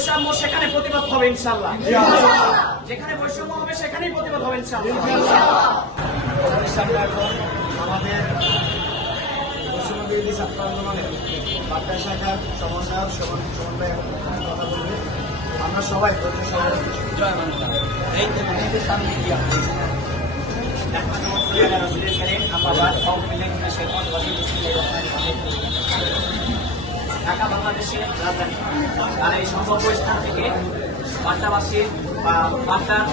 বৈষম্য সেখানে প্রতিবাদ হবে ইনশাল্লাহ যেখানে বৈষম্য হবে সেখানেই প্রতিবাদ হবে ইনশাল্লাহ আমাদের সামনে এখন আমাদের পশ্চিমবঙ্গ বিরোধী ছাত্র আন্দোলনের বার্তা শাখার সমস্যা সমান সমন্বয় কথা বলবে আমরা সবাই ধৈর্য সবাই জয় এই ঢাকা বাংলাদেশের রাজধানী। আর এই সম্ভাব্য স্থান থেকে বার্তাবাসীর বা বার্তার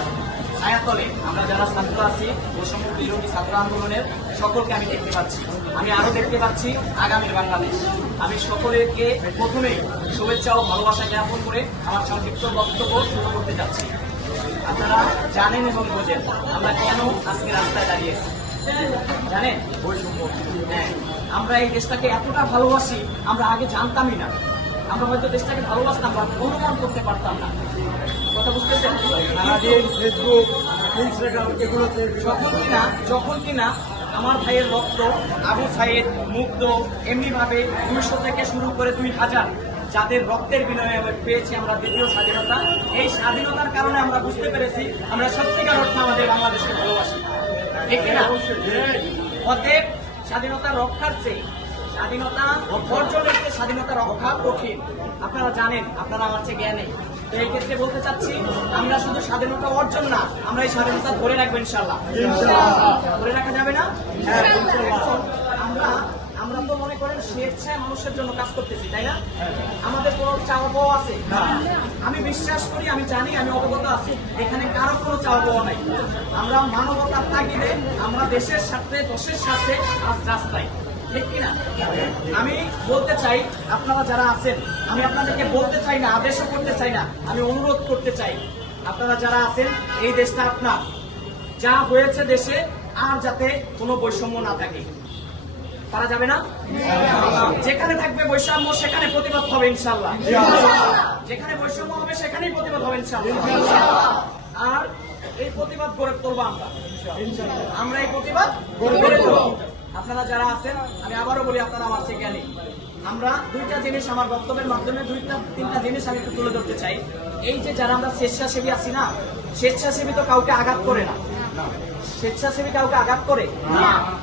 ছায়াতলে আমরা যারা ছাত্র আছি বৈষম্য বিরোধী ছাত্র আন্দোলনের সকলকে আমি দেখতে পাচ্ছি। আমি আরও দেখতে পাচ্ছি আগামীর বাংলাদেশ। আমি সকলকে প্রথমেই শুভেচ্ছা ও ভালোবাসা জ্ঞাপন করে আমার সংক্ষিপ্ত বক্তব্য শুরু করতে যাচ্ছি। আপনারা জানেন এবং বোঝেন আমরা কেন আজকে রাস্তায় দাঁড়িয়েছি জানেন? হ্যাঁ। আমরা এই দেশটাকে এতটা ভালোবাসি আমরা আগে জানতামই না। আমরা হয়তো দেশটাকে ভালোবাসতাম বা অনুমান করতে পারতাম না। কথা বুঝতেছেন? ফেসবুক ইনস্টাগ্রাম এগুলোতে যখন কিনা যখন কিনা আমার ভাইয়ের রক্ত আবু সাইদ মুগ্ধ এমনি ভাবে দুইশো থেকে শুরু করে দুই হাজার যাদের রক্তের বিনিময়ে আমরা পেয়েছি আমরা দ্বিতীয় স্বাধীনতা এই স্বাধীনতার কারণে আমরা বুঝতে পেরেছি আমরা সত্যিকার অর্থে আমাদের বাংলাদেশকে ভালোবাসি। ঠিক কিনা? অতএব স্বাধীনতা রক্ষার চেয়ে স্বাধীনতা অর্জনের চেয়ে স্বাধীনতা রক্ষা কঠিন। আপনারা জানেন আপনারা আমার চেয়ে জ্ঞানে। তো এই ক্ষেত্রে বলতে চাচ্ছি আমরা শুধু স্বাধীনতা অর্জন না আমরা এই স্বাধীনতা ধরে রাখব ইনশাল্লাহ ধরে রাখা যাবে না? আমরা আমরা মনে করেন, স্বেচ্ছায় মানুষের জন্য কাজ করতেছি, তাই না? আমাদের কোনো চাওয়া পাওয়া আছে আমি বিশ্বাস করি, আমি জানি, আমি অবগত আছি, এখানে কারও কোনো চাওয়া পাওয়া নাই। আমরা মানবতার তাগিদে, আমরা দেশের সাথে দেশের সাথে আজ রাস্তায়। ঠিক কিনা আমি বলতে চাই, আপনারা যারা আছেন, আমি আপনাদেরকে বলতে চাই না, আদেশও করতে চাই না, আমি অনুরোধ করতে চাই, আপনারা যারা আছেন, এই দেশটা আপনার। যা হয়েছে দেশে, আর যাতে কোনো বৈষম্য না থাকে। পারা যাবে না? যেখানে থাকবে বৈষম্য, সেখানে প্রতিবাদ হবে ইনশাল্লাহ যেখানে বৈষম্য হবে, সেখানেই প্রতিবাদ হবে ইনশাল্লাহ আর এই প্রতিবাদ গড়ে তুলবো আমরা। আমরা এই প্রতিবাদ গড়ে তুলবো। আপনারা যারা আছেন, আমি আবারও বলি, আপনারা আমার থেকে জ্ঞানী আমরা দুইটা জিনিস আমার বক্তব্যের মাধ্যমে, দুইটা, তিনটা জিনিস আমি একটু তুলে ধরতে চাই। এই যে যারা আমরা স্বেচ্ছাসেবী আছি না, স্বেচ্ছাসেবী তো কাউকে আঘাত করে না। স্বেচ্ছাসেবী কাউকে আঘাত করে?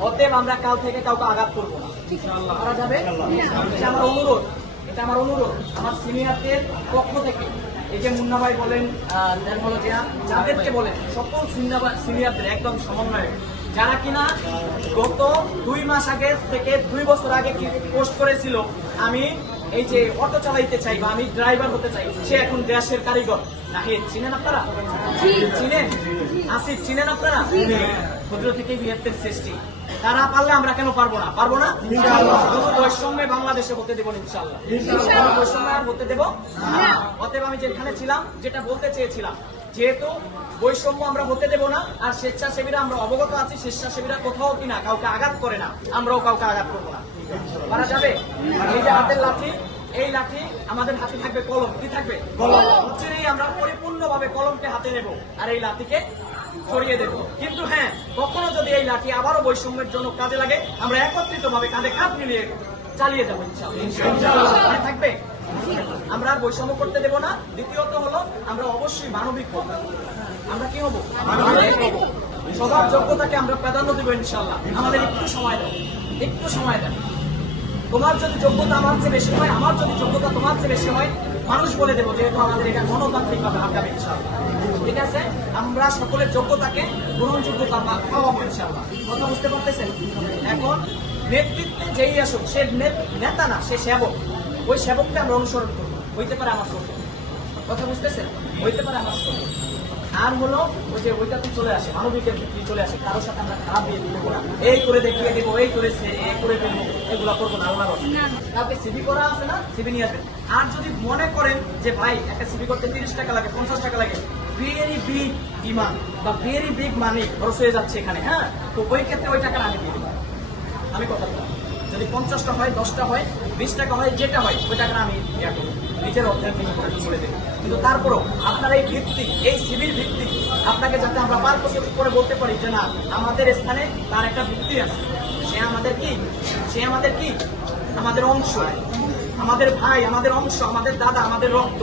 অতএব আমরা কাল থেকে কাউকে আঘাত করব না। করা যাবে? এটা আমার অনুরোধ। এটা আমার অনুরোধ। আমার সিনিয়রদের পক্ষ থেকে। এই যে মুন্না ভাই বলেন যাদেরকে বলেন সকল সিনিয়রদের একদম সমন্বয়। যারা কিনা গত দুই মাস আগে থেকে দুই বছর আগে পোস্ট করেছিল আমি এই যে অটো চালাইতে চাই বা আমি ড্রাইভার হতে চাই সে এখন দেশের কারিগর। নাহিদ চিনেন আপনারা? চিনেন? আসিফ চিনেন আপনারা? ক্ষুদ্র থেকে বৃহত্তের সৃষ্টি। তারা পারলে আমরা কেন পারব না? পারব না? বৈষম্যে বাংলাদেশে হতে দেবো ইনশাল্লাহ কোনো বৈষম্য আর হতে দেবো অতএব আমি যেখানে ছিলাম যেটা বলতে চেয়েছিলাম যেহেতু বৈষম্য আমরা হতে দেবো না আর স্বেচ্ছাসেবীরা আমরা অবগত আছি স্বেচ্ছাসেবীরা কোথাও কিনা কাউকে আঘাত করে না আমরাও কাউকে আঘাত করব না। পারা যাবে? এই যে হাতের লাঠি এই লাঠি আমাদের হাতে থাকবে কলম। কি থাকবে? কলম। চিরেই আমরা পরিপূর্ণভাবে কলমকে হাতে নেব আর এই লাঠিকে সরিয়ে দেব। কিন্তু হ্যাঁ কখনো যদি এই লাঠি আবারও বৈষম্যের জন্য কাজে লাগে আমরা একত্রিত ভাবে কাঁধে কাঁধ মিলিয়ে চালিয়ে যাব থাকবে? আমরা আর বৈষম্য করতে দেব না। দ্বিতীয়ত হলো আমরা অবশ্যই মানবিক হব আমরা কি হব? স্বভাব যোগ্যতাকে আমরা প্রাধান্য দেবো ইনশাল্লাহ আমাদের একটু সময় দেব একটু সময় দেন। তোমার যদি যোগ্যতা আমার চেয়ে বেশি হয়, আমার যদি যোগ্যতা তোমার চেয়ে বেশি হয়, মানুষ বলে দেবো যেহেতু আমাদের এটা গণতান্ত্রিক ভাবে আগামী ইনশাল্লাহ ঠিক আছে? আমরা সকলের যোগ্যতাকে গ্রহণযোগ্যতা বা পাওয়াবো ইনশাল্লাহ কথা বুঝতে পারতেছেন? এখন নেতৃত্বে যেই আসুক, সে নেতা না, সে সেবক। ওই সেবককে আমরা অনুসরণ করব। হইতে পারে আমার সত্য কথা বুঝতেছেন? হইতে পারে আমার সত্য আর হলো ওই যে ওইটাতে চলে আসে মানবিকের ক্ষেত্রে চলে আসে কারোর সাথে আমরা খারাপ দিয়ে দিব না এই করে দেখিয়ে দিব এই করে সে- এ করে ফেলব এগুলো করব না আল্লাহ কাউকে সিবি করা আছে না সিবি নিয়ে আসবেন। আর যদি মনে করেন যে ভাই একটা সিবি করতে তিরিশ টাকা লাগে পঞ্চাশ টাকা লাগে ভেরি বিগ ডিমান্ড বা ভেরি বিগ মানি খরচ হয়ে যাচ্ছে এখানে হ্যাঁ? তো ওই ক্ষেত্রে ওই টাকা আমি দিয়ে দেবো। আমি কথা বললাম যদি পঞ্চাশটা হয়, দশটা হয় বিশ টাকা হয়, যেটা হয় ওই টাকা আমি নিজের অর্থের বিনিময়ে করে দেবো। কিন্তু তারপরও আপনার এই ভিত্তি, এই সিভিল ভিত্তি, আপনাকে যাতে আমরা পার বছর করে বলতে পারি যে না, আমাদের স্থানে তার একটা ভিত্তি আছে। সে আমাদের কি? সে আমাদের কি? আমাদের অংশ। আমাদের ভাই, আমাদের অংশ, আমাদের দাদা, আমাদের রক্ত।